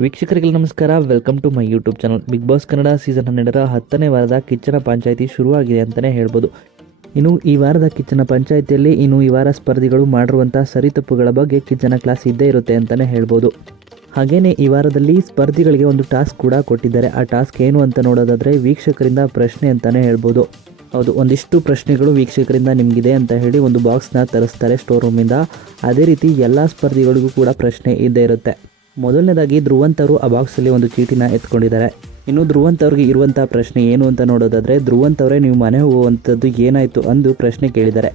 ವೀಕ್ಷಕರಿಗೆ ನಮಸ್ಕಾರ. Welcome to my YouTube channel Bigg Boss Kannada season ಹನ್ನೆರಡರ ಹತ್ತನೇ ವಾರದ ಕಿಚ್ಚನ ಪಂಚಾಯಿತಿ ಶುರುವಾಗಿದೆ ಅಂತಲೇ ಹೇಳ್ಬೋದು. ಇನ್ನು ಈ ವಾರದ ಕಿಚ್ಚನ ಪಂಚಾಯಿತಿಯಲ್ಲಿ ಇನ್ನು ಈ ವಾರ ಸ್ಪರ್ಧಿಗಳು ಮಾಡಿರುವಂಥ ಸರಿತಪ್ಪುಗಳ ಬಗ್ಗೆ ಕಿಚ್ಚನ ಕ್ಲಾಸ್ ಇದ್ದೇ ಇರುತ್ತೆ ಅಂತಲೇ ಹೇಳ್ಬೋದು. ಹಾಗೆಯೇ ಈ ವಾರದಲ್ಲಿ ಸ್ಪರ್ಧಿಗಳಿಗೆ ಒಂದು ಟಾಸ್ಕ್ ಕೂಡ ಕೊಟ್ಟಿದ್ದಾರೆ. ಆ ಟಾಸ್ಕ್ ಏನು ಅಂತ ನೋಡೋದಾದರೆ ವೀಕ್ಷಕರಿಂದ ಪ್ರಶ್ನೆ ಅಂತಲೇ ಹೇಳ್ಬೋದು. ಹೌದು, ಒಂದಿಷ್ಟು ಪ್ರಶ್ನೆಗಳು ವೀಕ್ಷಕರಿಂದ ನಿಮಗಿದೆ ಅಂತ ಹೇಳಿ ಒಂದು ಬಾಕ್ಸ್ನ ತರಿಸ್ತಾರೆ ಸ್ಟೋರ್ ರೂಮಿಂದ ಅದೇ ರೀತಿ ಎಲ್ಲ ಸ್ಪರ್ಧಿಗಳಿಗೂ ಕೂಡ ಪ್ರಶ್ನೆ ಇದ್ದೇ ಇರುತ್ತೆ. ಮೊದಲನೇದಾಗಿ ಧ್ರುವಂತರು ಆ ಬಾಕ್ಸಲ್ಲಿ ಒಂದು ಚೀಟಿನ ಎತ್ಕೊಂಡಿದ್ದಾರೆ. ಇನ್ನು ಧ್ರುವಂತ್ ಅವ್ರಿಗೆ ಇರುವಂಥ ಪ್ರಶ್ನೆ ಏನು ಅಂತ ನೋಡೋದಾದರೆ, ಧ್ರುವಂತವರೇ ನೀವು ಮನೆ ಹೋಗುವಂಥದ್ದು ಏನಾಯಿತು ಅಂದು ಪ್ರಶ್ನೆ ಕೇಳಿದ್ದಾರೆ.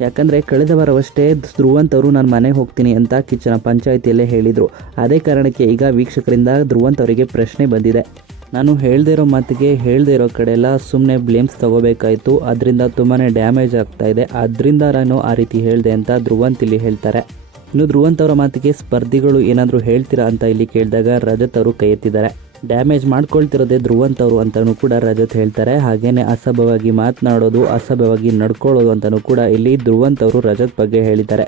ಯಾಕಂದರೆ ಕಳೆದ ವಾರವಷ್ಟೇ ಧ್ರುವಂತ್ ನಾನು ಮನೆಗೆ ಹೋಗ್ತೀನಿ ಅಂತ ಕಿಚ್ಚನ ಪಂಚಾಯಿತಿಯಲ್ಲೇ ಹೇಳಿದರು. ಅದೇ ಕಾರಣಕ್ಕೆ ಈಗ ವೀಕ್ಷಕರಿಂದ ಧ್ರುವಂತ್ ಅವರಿಗೆ ಪ್ರಶ್ನೆ ಬಂದಿದೆ. ನಾನು ಹೇಳದೇ ಇರೋ ಮಾತಿಗೆ ಹೇಳದೇ ಇರೋ ಕಡೆ ಎಲ್ಲ ಸುಮ್ಮನೆ ಬ್ಲೇಮ್ಸ್ ತಗೋಬೇಕಾಯಿತು. ಅದರಿಂದ ತುಂಬಾ ಡ್ಯಾಮೇಜ್ ಆಗ್ತಾ ಇದೆ. ಅದರಿಂದ ನಾನು ಆ ರೀತಿ ಹೇಳಿದೆ ಅಂತ ಧ್ರುವಂತ್ ಇಲ್ಲಿ ಹೇಳ್ತಾರೆ. ಇನ್ನು ಧ್ರುವಂತ್ ಅವರ ಮಾತಿಗೆ ಸ್ಪರ್ಧಿಗಳು ಏನಾದರೂ ಹೇಳ್ತೀರಾ ಅಂತ ಇಲ್ಲಿ ಕೇಳಿದಾಗ ರಜತ್ ಅವರು ಕೈ ಎತ್ತಿದ್ದಾರೆ. ಡ್ಯಾಮೇಜ್ ಮಾಡ್ಕೊಳ್ತಿರೋದೇ ಧ್ರುವಂತ್ ಅವರು ಅಂತಲೂ ಕೂಡ ರಜತ್ ಹೇಳ್ತಾರೆ. ಹಾಗೇನೆ ಅಸಭ್ಯವಾಗಿ ಮಾತನಾಡೋದು, ಅಸಭ್ಯವಾಗಿ ನಡ್ಕೊಳ್ಳೋದು ಅಂತಲೂ ಕೂಡ ಇಲ್ಲಿ ಧ್ರುವಂತ್ ಅವರು ರಜತ್ ಬಗ್ಗೆ ಹೇಳಿದ್ದಾರೆ.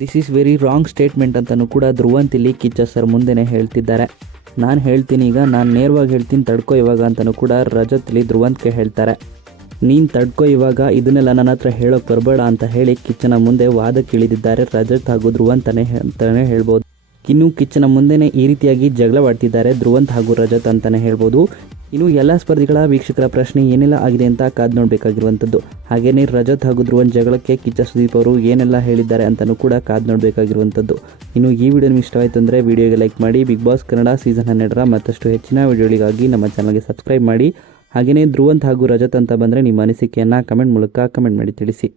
This is very wrong statement ಅಂತಲೂ ಕೂಡ ಧ್ರುವಂತ್ ಇಲ್ಲಿ ಕಿಚ್ಚ ಸರ್ ಮುಂದೆನೇ ಹೇಳ್ತಿದ್ದಾರೆ. ನಾನು ಹೇಳ್ತೀನಿ ಈಗ, ನಾನು ನೇರವಾಗಿ ಹೇಳ್ತೀನಿ, ತಡ್ಕೋ ಇವಾಗ ಅಂತಲೂ ಕೂಡ ರಜತ್ ಇಲ್ಲಿ ಧ್ರುವಂತ್ಗೆ ಹೇಳ್ತಾರೆ. ನೀನು ತಡ್ಕೋ ಇವಾಗ, ಇದನ್ನೆಲ್ಲ ನನ್ನ ಹತ್ರ ಹೇಳೋಕೆ ಬರಬೇಡ ಅಂತ ಹೇಳಿ ಕಿಚ್ಚನ ಮುಂದೆ ವಾದಕ್ಕೆ ಇಳಿದಿದ್ದಾರೆ ರಜತ್ ಹಾಗೂ ಧ್ರುವಂತನೇ ಅಂತಲೇ ಹೇಳ್ಬೋದು. ಇನ್ನು ಕಿಚ್ಚನ ಮುಂದೆನೇ ಈ ರೀತಿಯಾಗಿ ಜಗಳವಾಡ್ತಿದ್ದಾರೆ ಧ್ರುವಂತ್ ಹಾಗೂ ರಜತ್ ಅಂತಲೇ ಹೇಳ್ಬೋದು. ಇನ್ನು ಎಲ್ಲ ಸ್ಪರ್ಧಿಗಳ ವೀಕ್ಷಕರ ಪ್ರಶ್ನೆ ಏನೆಲ್ಲ ಆಗಿದೆ ಅಂತ ಕಾದು ನೋಡಬೇಕಾಗಿರುವಂಥದ್ದು. ಹಾಗೆಯೇ ರಜತ್ ಹಾಗೂ ಧ್ರುವನ್ ಜಗಳಕ್ಕೆ ಕಿಚ್ಚ ಸುದೀಪ್ ಅವರು ಏನೆಲ್ಲ ಹೇಳಿದ್ದಾರೆ ಅಂತಲೂ ಕೂಡ ಕಾದು ನೋಡಬೇಕಾಗಿರುವಂಥದ್ದು. ಇನ್ನು ಈ ವಿಡಿಯೋ ನಿಮ್ಗೆ ಇಷ್ಟವಾಯಿತು ಅಂದರೆ ವಿಡಿಯೋಗೆ ಲೈಕ್ ಮಾಡಿ, ಬಿಗ್ ಬಾಸ್ ಕನ್ನಡ ಸೀಸನ್ ಹನ್ನೆರಡರ ಮತ್ತಷ್ಟು ಹೆಚ್ಚಿನ ವಿಡಿಯೋಗಳಿಗಾಗಿ ನಮ್ಮ ಚಾನಲ್ಗೆ ಸಬ್ಸ್ಕ್ರೈಬ್ ಮಾಡಿ. ಹಾಗೆಯೇ ಧ್ರುವಂತ್ ಹಾಗೂ ರಜತ್ ಅಂತ ಬಂದರೆ ನಿಮ್ಮ ಅನಿಸಿಕೆಯನ್ನು ಕಮೆಂಟ್ ಮೂಲಕ ಕಮೆಂಟ್ ಮಾಡಿ ತಿಳಿಸಿ.